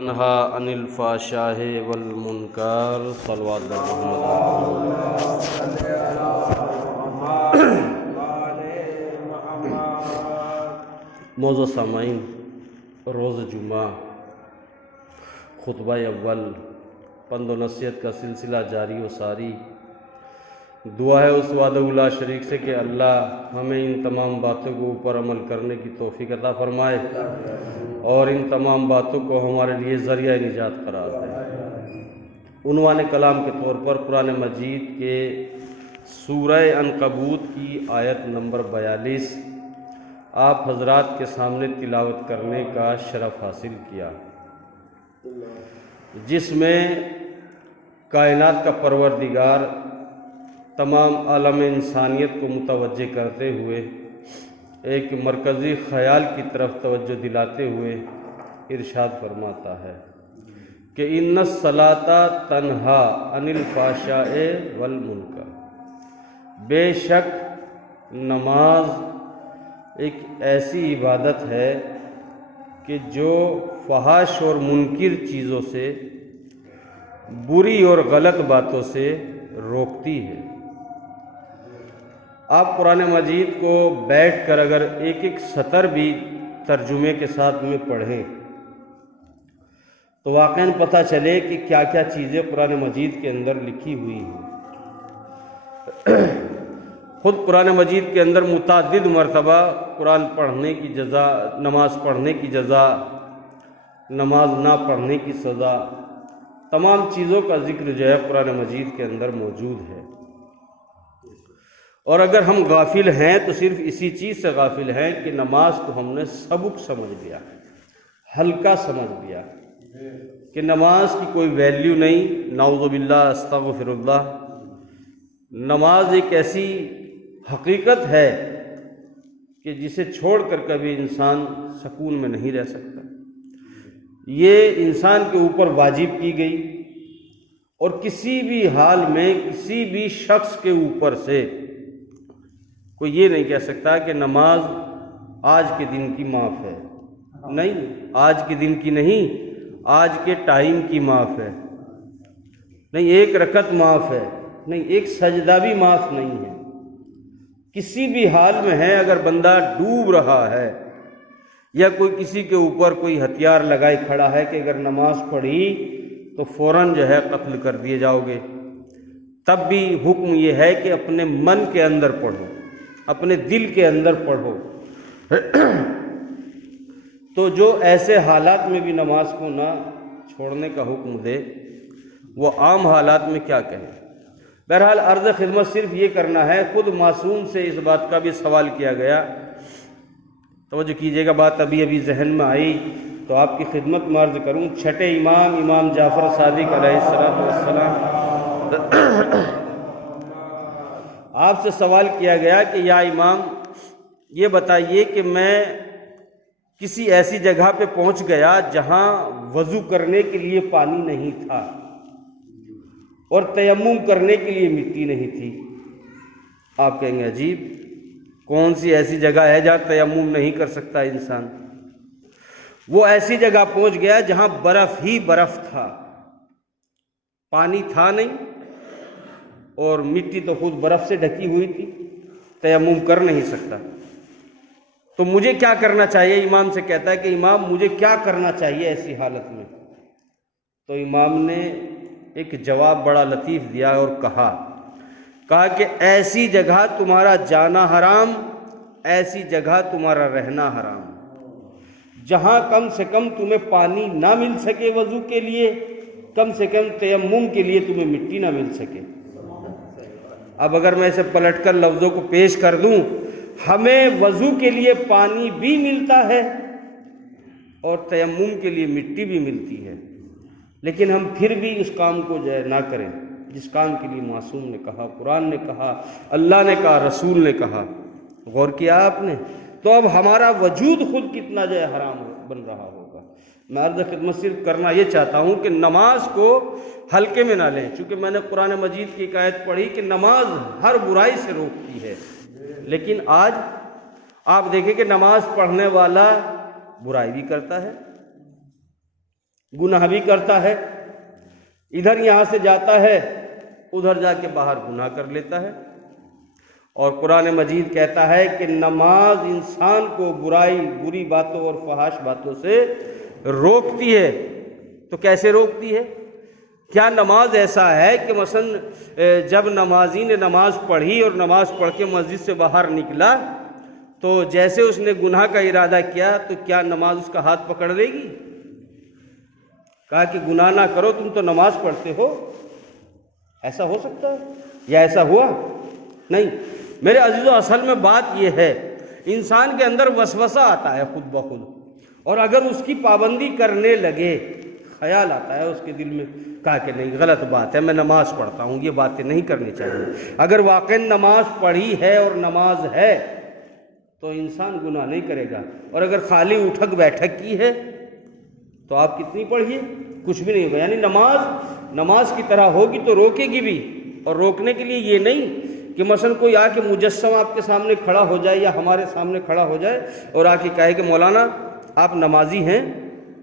تنہا عن الفحشاء والمنکر صلوات موضوع سامعین، روز جمعہ خطبہ اول پند و نصیحت کا سلسلہ جاری و ساری۔ دعا ہے اس وحدہ لا شریک سے کہ اللہ ہمیں ان تمام باتوں کو اوپر عمل کرنے کی توفیق عطا فرمائے اور ان تمام باتوں کو ہمارے لیے ذریعہ نجات قرار دے۔ عنوان کلام کے طور پر قرآن مجید کے سورہ عنکبوت کی آیت نمبر 42 آپ حضرات کے سامنے تلاوت کرنے کا شرف حاصل کیا، جس میں کائنات کا پروردگار تمام عالم انسانیت کو متوجہ کرتے ہوئے ایک مرکزی خیال کی طرف توجہ دلاتے ہوئے ارشاد فرماتا ہے کہ ان الصلاۃ تنہا عن الفحشاء والمنکر، بے شک نماز ایک ایسی عبادت ہے کہ جو فحش اور منکر چیزوں سے، بری اور غلط باتوں سے روکتی ہے۔ آپ قرآن مجید کو بیٹھ کر اگر ایک ایک سطر بھی ترجمے کے ساتھ میں پڑھیں تو واقعاً پتہ چلے کہ کیا کیا چیزیں قرآن مجید کے اندر لکھی ہوئی ہیں۔ خود قرآن مجید کے اندر متعدد مرتبہ قرآن پڑھنے کی جزا، نماز پڑھنے کی جزا، نماز نہ پڑھنے کی سزا، تمام چیزوں کا ذکر جو ہے قرآن مجید کے اندر موجود ہے۔ اور اگر ہم غافل ہیں تو صرف اسی چیز سے غافل ہیں کہ نماز کو ہم نے سبق سمجھ لیا، ہلکا سمجھ لیا کہ نماز کی کوئی ویلیو نہیں۔ نعوذ باللہ، استغفر اللہ۔ نماز ایک ایسی حقیقت ہے کہ جسے چھوڑ کر کبھی انسان سکون میں نہیں رہ سکتا۔ یہ انسان کے اوپر واجب کی گئی اور کسی بھی حال میں کسی بھی شخص کے اوپر سے کوئی یہ نہیں کہہ سکتا کہ نماز آج کے دن کی معاف ہے۔ نہیں، آج کے دن کی نہیں، آج کے ٹائم کی معاف ہے۔ نہیں، ایک رکعت معاف ہے، نہیں، ایک سجدہ بھی معاف نہیں ہے۔ کسی بھی حال میں ہے، اگر بندہ ڈوب رہا ہے یا کوئی کسی کے اوپر کوئی ہتھیار لگائے کھڑا ہے کہ اگر نماز پڑھی تو فوراً جو ہے قتل کر دیے جاؤ گے، تب بھی حکم یہ ہے کہ اپنے من کے اندر پڑھو، اپنے دل کے اندر پڑھو۔ تو جو ایسے حالات میں بھی نماز کو نہ چھوڑنے کا حکم دے، وہ عام حالات میں کیا کہیں۔ بہرحال عرض خدمت صرف یہ کرنا ہے۔ خود معصوم سے اس بات کا بھی سوال کیا گیا، توجہ کیجیے گا، بات ابھی ذہن میں آئی تو آپ کی خدمت میں عرض کروں۔ چھٹے امام، امام جعفر صادق علیہ السلام، آپ سے سوال کیا گیا کہ یا امام یہ بتائیے کہ میں کسی ایسی جگہ پہ پہنچ گیا جہاں وضو کرنے کے لیے پانی نہیں تھا اور تیمم کرنے کے لیے مٹی نہیں تھی۔ آپ کہیں گے عجیب، کون سی ایسی جگہ ہے جہاں تیمم نہیں کر سکتا انسان؟ وہ ایسی جگہ پہنچ گیا جہاں برف ہی برف تھا، پانی تھا نہیں اور مٹی تو خود برف سے ڈھکی ہوئی تھی، تیمم کر نہیں سکتا۔ تو مجھے کیا کرنا چاہیے؟ امام سے کہتا ہے کہ امام مجھے کیا کرنا چاہیے ایسی حالت میں؟ تو امام نے ایک جواب بڑا لطیف دیا اور کہا کہ ایسی جگہ تمہارا جانا حرام، ایسی جگہ تمہارا رہنا حرام، جہاں کم سے کم تمہیں پانی نہ مل سکے وضو کے لیے، کم سے کم تیمم کے لیے تمہیں مٹی نہ مل سکے۔ اب اگر میں اسے پلٹ کر لفظوں کو پیش کر دوں، ہمیں وضو کے لیے پانی بھی ملتا ہے اور تیمم کے لیے مٹی بھی ملتی ہے، لیکن ہم پھر بھی اس کام کو جو ہے نہ کریں جس کام کے لیے معصوم نے کہا، قرآن نے کہا، اللہ نے کہا، رسول نے کہا۔ غور کیا آپ نے؟ تو اب ہمارا وجود خود کتنا جو ہے حرام بن رہا ہوگا۔ میں عرض خدمت صرف کرنا یہ چاہتا ہوں کہ نماز کو ہلکے میں نہ لیں، چونکہ میں نے قرآن مجید کی ایک آیت پڑھی کہ نماز ہر برائی سے روکتی ہے، لیکن آج آپ دیکھیں کہ نماز پڑھنے والا برائی بھی کرتا ہے، گناہ بھی کرتا ہے، ادھر یہاں سے جاتا ہے، ادھر جا کے باہر گناہ کر لیتا ہے۔ اور قرآن مجید کہتا ہے کہ نماز انسان کو بری باتوں اور فحش باتوں سے روکتی ہے۔ تو کیسے روکتی ہے؟ کیا نماز ایسا ہے کہ مثلا جب نمازی نے نماز پڑھی اور نماز پڑھ کے مسجد سے باہر نکلا تو جیسے اس نے گناہ کا ارادہ کیا تو کیا نماز اس کا ہاتھ پکڑ لے گی؟ کہا کہ گناہ نہ کرو، تم تو نماز پڑھتے ہو۔ ایسا ہو سکتا ہے یا ایسا ہوا؟ نہیں میرے عزیزو، اصل میں بات یہ ہے، انسان کے اندر وسوسہ آتا ہے خود بخود، اور اگر اس کی پابندی کرنے لگے، خیال آتا ہے اس کے دل میں، کہا کہ نہیں غلط بات ہے، میں نماز پڑھتا ہوں، یہ باتیں نہیں کرنی چاہیے۔ اگر واقعی نماز پڑھی ہے اور نماز ہے تو انسان گناہ نہیں کرے گا، اور اگر خالی اٹھک بیٹھک کی ہے تو آپ کتنی پڑھیے، کچھ بھی نہیں ہوگا۔ یعنی نماز کی طرح ہوگی تو روکے گی بھی، اور روکنے کے لیے یہ نہیں کہ مثلا کوئی آ کے مجسم آپ کے سامنے کھڑا ہو جائے یا ہمارے سامنے کھڑا ہو جائے اور آ کے کہے کہ مولانا آپ نمازی ہیں،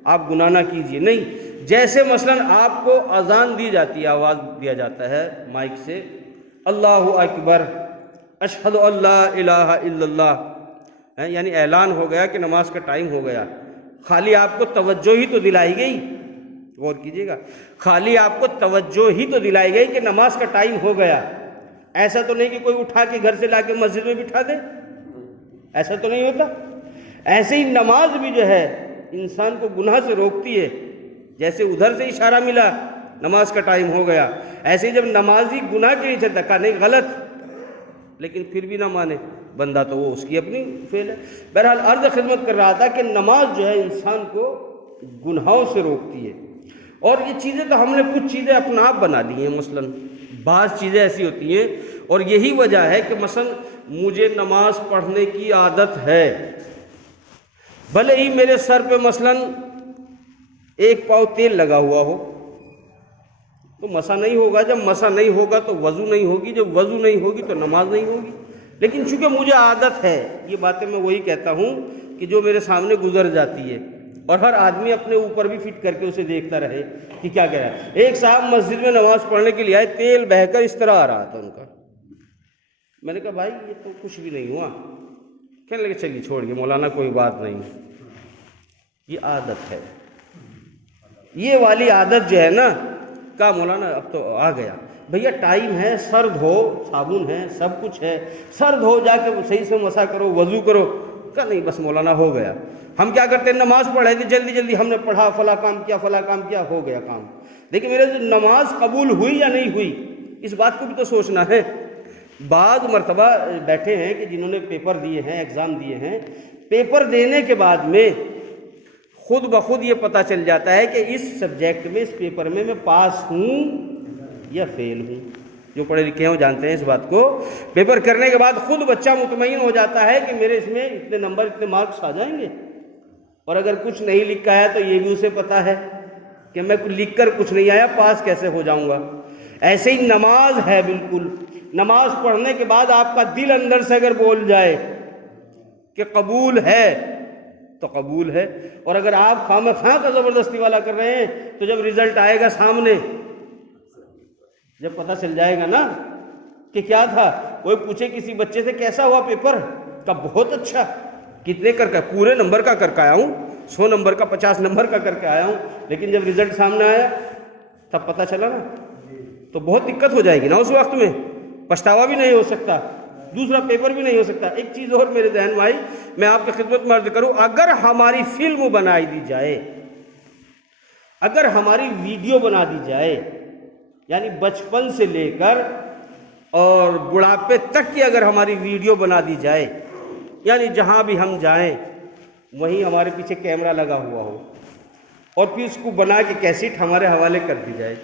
آپ گناہ نہ کیجئے۔ نہیں، جیسے مثلا آپ کو اذان دی جاتی ہے، آواز دیا جاتا ہے مائک سے، اللہ اکبر اشہد ان لا الہ الا اللہ، یعنی اعلان ہو گیا کہ نماز کا ٹائم ہو گیا۔ خالی آپ کو توجہ ہی تو دلائی گئی، غور کیجئے گا، خالی آپ کو توجہ ہی تو دلائی گئی کہ نماز کا ٹائم ہو گیا۔ ایسا تو نہیں کہ کوئی اٹھا کے گھر سے لا کے مسجد میں بٹھا دے، ایسا تو نہیں ہوتا۔ ایسے ہی نماز بھی جو ہے انسان کو گناہ سے روکتی ہے، جیسے ادھر سے اشارہ ملا نماز کا ٹائم ہو گیا، ایسے ہی جب نمازی گناہ کے نیچے دھکا نہیں غلط، لیکن پھر بھی نہ مانے بندہ تو وہ اس کی اپنی فعل ہے۔ بہرحال عرض خدمت کر رہا تھا کہ نماز جو ہے انسان کو گناہوں سے روکتی ہے، اور یہ چیزیں تو ہم نے کچھ چیزیں اپنا آپ بنا لی ہیں، مثلا بعض چیزیں ایسی ہوتی ہیں، اور یہی وجہ ہے کہ مثلا مجھے نماز پڑھنے کی عادت ہے، بھلے ہی میرے سر پہ مثلا 1 پاؤ تیل لگا ہوا ہو تو مسا نہیں ہوگا، جب مسا نہیں ہوگا تو وضو نہیں ہوگی، جب وضو نہیں ہوگی تو نماز نہیں ہوگی۔ لیکن چونکہ مجھے عادت ہے، یہ باتیں میں وہی کہتا ہوں کہ جو میرے سامنے گزر جاتی ہے، اور ہر آدمی اپنے اوپر بھی فٹ کر کے اسے دیکھتا رہے کہ کیا کہہ رہا ہے۔ ایک صاحب مسجد میں نماز پڑھنے کے لیے آئے، تیل بہہ کر اس طرح آ رہا تھا ان کا۔ میں نے کہا بھائی یہ تو کچھ بھی نہیں ہوا، کہنے لگے چلیے چھوڑیے مولانا کوئی بات نہیں، یہ عادت ہے، یہ والی عادت جو ہے نا، کہا مولانا اب تو آ گیا، بھیا ٹائم ہے، سر دھو، صابن ہے، سب کچھ ہے، سر دھو جا کے صحیح سے مسا کرو، وضو کرو۔ کہا نہیں بس مولانا ہو گیا۔ ہم کیا کرتے ہیں، نماز پڑھ رہے تھے، جلدی جلدی ہم نے پڑھا، فلاں کام کیا، فلاں کام کیا، ہو گیا کام۔ لیکن میرے نماز قبول ہوئی یا نہیں ہوئی، اس بات کو بھی تو سوچنا ہے۔ بعض مرتبہ بیٹھے ہیں کہ جنہوں نے پیپر دیے ہیں، ایگزام دیے ہیں، پیپر دینے کے بعد میں خود بخود یہ پتہ چل جاتا ہے کہ اس سبجیکٹ میں، اس پیپر میں پاس ہوں یا فیل ہوں۔ جو پڑھے لکھے ہیں وہ جانتے ہیں اس بات کو۔ پیپر کرنے کے بعد خود بچہ مطمئن ہو جاتا ہے کہ میرے اس میں اتنے نمبر، اتنے مارکس آ جائیں گے، اور اگر کچھ نہیں لکھا ہے تو یہ بھی اسے پتہ ہے کہ میں لکھ کر کچھ نہیں آیا، پاس کیسے ہو جاؤں گا۔ ایسے ہی نماز ہے بالکل۔ نماز پڑھنے کے بعد آپ کا دل اندر سے اگر بول جائے کہ قبول ہے تو قبول ہے، اور اگر آپ خواہ کا زبردستی والا کر رہے ہیں تو جب رزلٹ آئے گا سامنے، جب پتہ چل جائے گا نا کہ کیا تھا، کوئی پوچھے کسی بچے سے کیسا ہوا پیپر، کا بہت اچھا، کتنے کر کے، پورے نمبر کا کر کے آیا ہوں، 100 نمبر کا، 50 نمبر کا کر کے آیا ہوں، لیکن جب رزلٹ سامنے آیا تب پتہ چلا نا، تو بہت دقت ہو جائے گی نا اس وقت میں، پچھتاوا بھی نہیں ہو سکتا، دوسرا پیپر بھی نہیں ہو سکتا۔ ایک چیز اور میرے ذہن میں آئی، میں آپ کی خدمت میں عرض کروں، اگر ہماری فلم بنائی دی جائے، اگر ہماری ویڈیو بنا دی جائے، یعنی بچپن سے لے کر اور بڑھاپے تک کی اگر ہماری ویڈیو بنا دی جائے، یعنی جہاں بھی ہم جائیں وہیں ہمارے پیچھے کیمرہ لگا ہوا ہو، اور پھر اس کو بنا کے کیسٹ ہمارے حوالے کر دی جائے،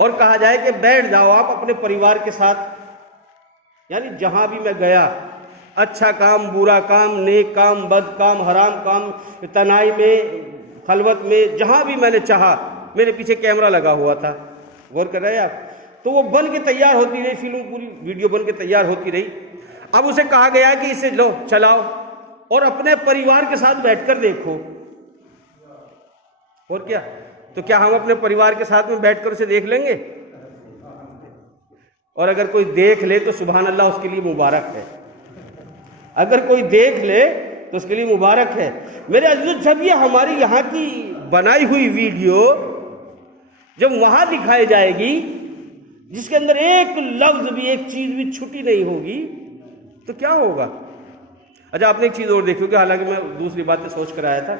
اور کہا جائے کہ بیٹھ جاؤ آپ اپنے پریوار کے ساتھ، یعنی جہاں بھی میں گیا، اچھا کام، برا کام، نیک کام، بد کام، حرام کام، تنہائی میں، خلوت میں، جہاں بھی میں نے چاہا، میرے پیچھے کیمرہ لگا ہوا تھا، غور کر رہے ہیں آپ، تو وہ بن کے تیار ہوتی رہی، فلم پوری ویڈیو بن کے تیار ہوتی رہی۔ اب اسے کہا گیا کہ اسے لو چلاؤ اور اپنے پریوار کے ساتھ بیٹھ کر دیکھو، اور کیا؟ تو کیا ہم اپنے پریوار کے ساتھ میں بیٹھ کر اسے دیکھ لیں گے؟ اور اگر کوئی دیکھ لے تو سبحان اللہ اس کے لیے مبارک ہے، اگر کوئی دیکھ لے تو اس کے لیے مبارک ہے۔ میرے عزیزو، جب یہ ہماری یہاں کی بنائی ہوئی ویڈیو جب وہاں دکھائی جائے گی جس کے اندر ایک لفظ بھی، ایک چیز بھی چھٹی نہیں ہوگی، تو کیا ہوگا؟ اچھا، آپ نے ایک چیز اور دیکھی کہ حالانکہ میں دوسری باتیں سوچ کر آیا تھا،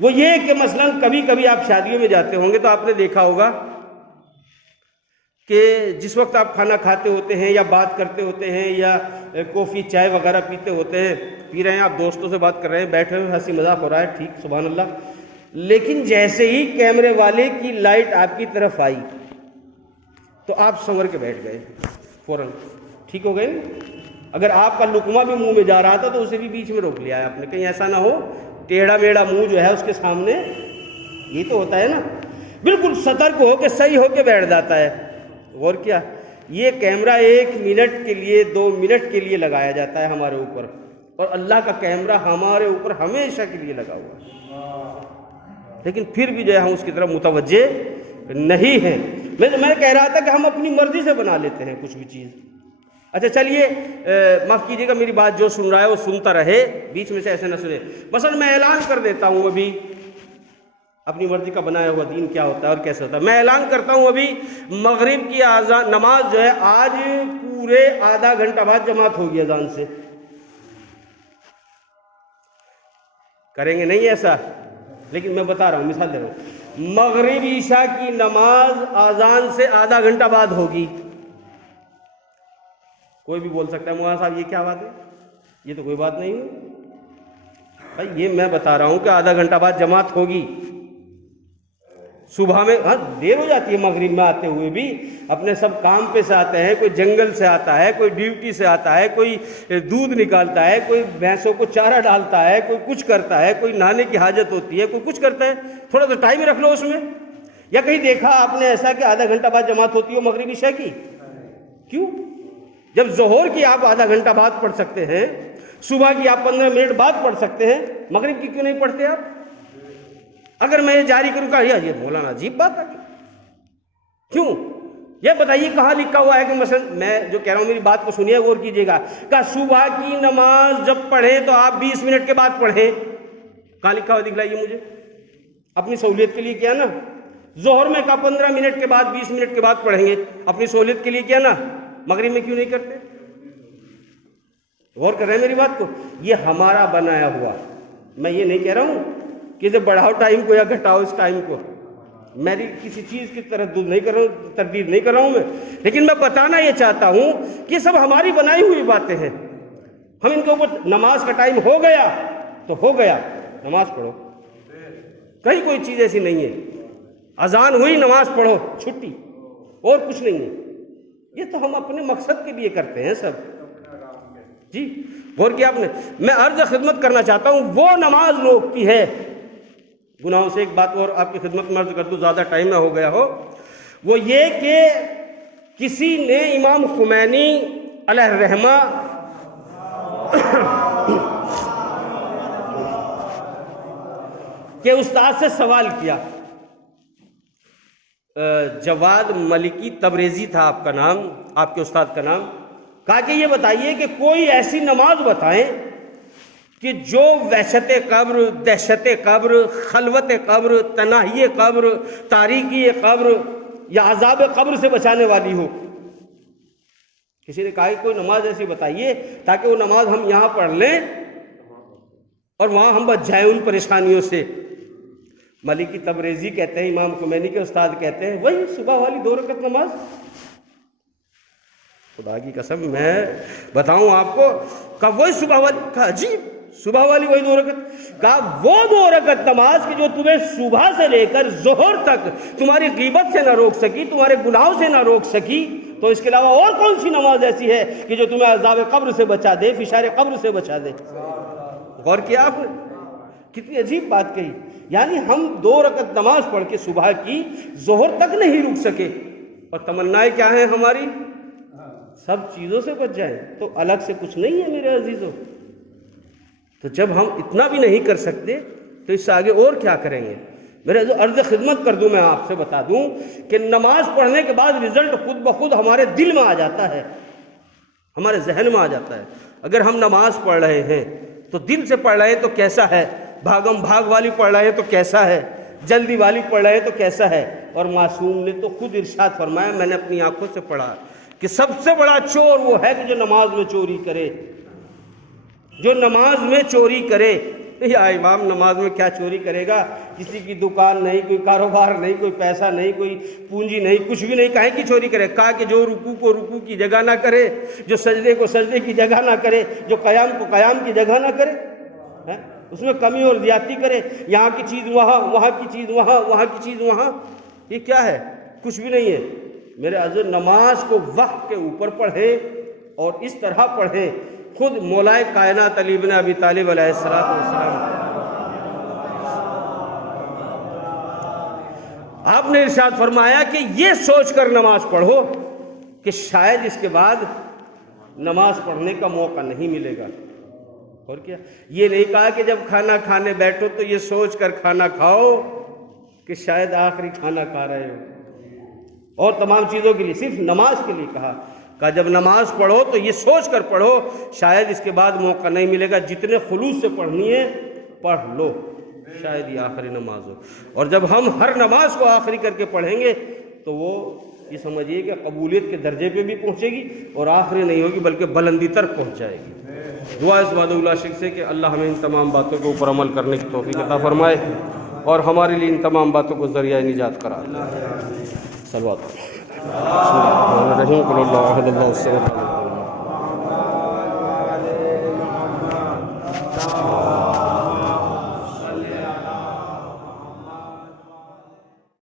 وہ یہ کہ مثلا کبھی کبھی آپ شادیوں میں جاتے ہوں گے تو آپ نے دیکھا ہوگا کہ جس وقت آپ کھانا کھاتے ہوتے ہیں یا بات کرتے ہوتے ہیں یا کافی چائے وغیرہ پیتے ہوتے ہیں، پی رہے ہیں، آپ دوستوں سے بات کر رہے ہیں، بیٹھے ہوئے، ہنسی مذاق ہو رہا ہے، ٹھیک، سبحان اللہ، لیکن جیسے ہی کیمرے والے کی لائٹ آپ کی طرف آئی تو آپ سنور کے بیٹھ گئے، فوراً ٹھیک ہو گئے۔ اگر آپ کا لقمہ بھی منہ میں جا رہا تھا تو اسے بھی بیچ میں روک لیا ہے آپ نے، کہیں ایسا نہ ہو ٹیڑھا میڑھا منہ جو ہے اس کے سامنے، یہ تو ہوتا ہے نا، بالکل سترک ہو کے صحیح ہو کے بیٹھ جاتا ہے۔ اور کیا، یہ کیمرہ 1 منٹ کے لیے 2 منٹ کے لیے لگایا جاتا ہے ہمارے اوپر، اور اللہ کا کیمرہ ہمارے اوپر ہمیشہ کے لیے لگا ہوا ہے، لیکن پھر بھی جو ہے ہم اس کی طرف متوجہ نہیں ہیں۔ میں کہہ رہا تھا کہ ہم اپنی مرضی سے بنا لیتے ہیں کچھ بھی چیز۔ اچھا چلیے، معاف کیجیے گا، میری بات جو سن رہا ہے وہ سنتا رہے، بیچ میں سے ایسے نہ سنے۔ مثلا میں اعلان کر دیتا ہوں ابھی، اپنی مرضی کا بنایا ہوا دین کیا ہوتا ہے اور کیسے ہوتا ہے، میں اعلان کرتا ہوں ابھی مغرب کی اذان نماز جو ہے آج پورے آدھا گھنٹہ بعد جماعت ہوگی اذان سے۔ کریں گے نہیں ایسا؟ لیکن میں بتا رہا ہوں، مثال دے رہا ہوں، مغرب عشاء کی نماز اذان سے آدھا گھنٹہ بعد ہوگی۔ کوئی بھی بول سکتا ہے مولانا صاحب یہ کیا بات ہے؟ یہ تو کوئی بات نہیں ہے بھائی، یہ میں بتا رہا ہوں کہ آدھا گھنٹہ بعد جماعت ہوگی۔ صبح میں دیر ہو جاتی ہے، مغرب میں آتے ہوئے بھی اپنے سب کام پہ سے آتے ہیں، کوئی جنگل سے آتا ہے، کوئی ڈیوٹی سے آتا ہے، کوئی دودھ نکالتا ہے، کوئی بھینسوں کو چارہ ڈالتا ہے، کوئی کچھ کرتا ہے، کوئی نہانے کی حاجت ہوتی ہے، کوئی کچھ کرتا ہے، تھوڑا سا ٹائم رکھ لو اس میں۔ یا کہیں دیکھا آپ نے ایسا کہ آدھا گھنٹہ بعد جماعت ہوتی ہو مغرب عشاء کی؟ کیوں؟ جب ظہر کی آپ آدھا گھنٹہ بعد پڑھ سکتے ہیں، صبح کی آپ 15 منٹ بعد پڑھ سکتے ہیں، مغرب کی کیوں نہیں پڑھتے آپ؟ اگر میں یہ جاری کروں کہ یہ مولانا عجیب بات ہے، کیوں؟ یہ بتائیے کہاں لکھا ہوا ہے کہ مثلا میں جو کہہ رہا ہوں میری بات کو سنیے، غور کیجیے گا، کہ صبح کی نماز جب پڑھیں تو آپ 20 منٹ کے بعد پڑھیں، کہاں لکھا ہوا دکھلائیے مجھے، اپنی سہولیت کے لیے کیا نا؟ ظہر میں کہا 15 منٹ کے بعد 20 منٹ کے بعد پڑھیں گے، اپنی سہولیت کے لیے کیا نا؟ مغرب میں کیوں نہیں کرتے؟ غور کر رہے ہیں میری بات کو؟ یہ ہمارا بنایا ہوا، میں یہ نہیں کہہ رہا ہوں کہ اسے بڑھاؤ ٹائم کو یا گھٹاؤ اس ٹائم کو، میری کسی چیز کی تردید نہیں کر رہا ہوں، تردید نہیں کر رہا ہوں میں، لیکن میں بتانا یہ چاہتا ہوں کہ سب ہماری بنائی ہوئی باتیں ہیں، ہم ان کے اوپر نماز کا ٹائم ہو گیا تو ہو گیا، نماز پڑھو، کہیں کوئی چیز ایسی نہیں ہے، اذان ہوئی نماز پڑھو، چھٹی، اور کچھ نہیں ہے۔ یہ تو ہم اپنے مقصد کے لیے کرتے ہیں سب، جی غور کیا آپ نے؟ میں عرض خدمت کرنا چاہتا ہوں، وہ نماز روکتی ہے گناہوں سے۔ ایک بات اور آپ کی خدمت میں عرض کر دوں، زیادہ ٹائم نہ ہو گیا ہو، وہ یہ کہ کسی نے امام خمینی علیہ الرحمہ کے استاد سے سوال کیا، جواد ملکی تبریزی تھا آپ کا نام، آپ کے استاد کا نام، کہا کہ یہ بتائیے کہ کوئی ایسی نماز بتائیں کہ جو وحشت قبر، دہشت قبر، خلوت قبر، تناہی قبر، تاریکی قبر یا عذاب قبر سے بچانے والی ہو۔ کسی نے کہا کہ کوئی نماز ایسی بتائیے تاکہ وہ نماز ہم یہاں پڑھ لیں اور وہاں ہم بچ جائیں ان پریشانیوں سے۔ ملکی تبریزی کہتے ہیں، امام خمینی کے استاد کہتے ہیں، وہی صبح والی 2 رکعت نماز۔ خدا کی قسم میں بتاؤں آپ کو، کہا وہی صبح والی، کہا عجیب، صبح والی وہی 2 رکعت، کہا وہ 2 رکعت نماز کی جو تمہیں صبح سے لے کر ظہر تک تمہاری غیبت سے نہ روک سکی، تمہارے گناہوں سے نہ روک سکی، تو اس کے علاوہ اور کون سی نماز ایسی ہے کہ جو تمہیں عذاب قبر سے بچا دے، فشار قبر سے بچا دے؟ غور کیا آپ نے؟ کتنی عجیب بات کہی۔ یعنی ہم 2 رکعت نماز پڑھ کے صبح کی ظہر تک نہیں رک سکے، اور تمنائیں کیا ہیں ہماری؟ سب چیزوں سے بچ جائیں، تو الگ سے کچھ نہیں ہے میرے عزیزوں۔ تو جب ہم اتنا بھی نہیں کر سکتے تو اس سے آگے اور کیا کریں گے؟ میرے عرض خدمت کر دوں، میں آپ سے بتا دوں کہ نماز پڑھنے کے بعد رزلٹ خود بخود ہمارے دل میں آ جاتا ہے، ہمارے ذہن میں آ جاتا ہے۔ اگر ہم نماز پڑھ رہے ہیں تو دل سے پڑھ رہے ہیں تو کیسا ہے، بھاگم بھاگ والی پڑھ رہے ہیں تو کیسا ہے، جلدی والی پڑھ رہے ہیں تو کیسا ہے۔ اور معصوم نے تو خود ارشاد فرمایا، میں نے اپنی آنکھوں سے پڑھا کہ سب سے بڑا چور وہ ہے کہ جو نماز میں چوری کرے، جو نماز میں چوری کرے۔ یا امام نماز میں کیا چوری کرے گا؟ کسی کی دکان نہیں، کوئی کاروبار نہیں، کوئی پیسہ نہیں، کوئی پونجی نہیں، کچھ بھی نہیں، کہیں کی چوری کرے؟ کہا کہ جو رکوع کو رکوع کی جگہ نہ کرے، جو سجدے کو سجدے کی جگہ نہ کرے، جو قیام کو قیام کی جگہ نہ کرے، اس میں کمی اور زیادتی کرے، یہاں کی چیز وہاں، وہاں کی چیز وہاں، وہاں کی چیز وہاں، یہ کیا ہے؟ کچھ بھی نہیں ہے۔ میرے عزیز، نماز کو وقت کے اوپر پڑھیں اور اس طرح پڑھیں۔ خود مولائے کائنات علی بن ابی طالب علیہ السلام آپ نے ارشاد فرمایا کہ یہ سوچ کر نماز پڑھو کہ شاید اس کے بعد نماز پڑھنے کا موقع نہیں ملے گا۔ اور کیا؟ یہ نہیں کہا کہ جب کھانا کھانے بیٹھو تو یہ سوچ کر کھانا کھاؤ کہ شاید آخری کھانا کھا رہے ہو، اور تمام چیزوں کے لیے، صرف نماز کے لیے کہا جب نماز پڑھو تو یہ سوچ کر پڑھو شاید اس کے بعد موقع نہیں ملے گا، جتنے خلوص سے پڑھنی ہے پڑھ لو، شاید یہ آخری نماز ہو۔ اور جب ہم ہر نماز کو آخری کر کے پڑھیں گے تو وہ یہ سمجھیے کہ قبولیت کے درجے پہ بھی پہنچے گی اور آخری نہیں ہوگی بلکہ بلندی تک پہنچ جائے گی۔ دعا اس وحدہ لا شریک سے کہ اللہ ہمیں ان تمام باتوں کے اوپر عمل کرنے کی توفیق عطا فرمائے اور ہمارے لیے ان تمام باتوں کو ذریعہ نجات قرار دے۔ صلوات بسم اللہ الرحمن الرحیم، قل اللہ احد اللہ الصمد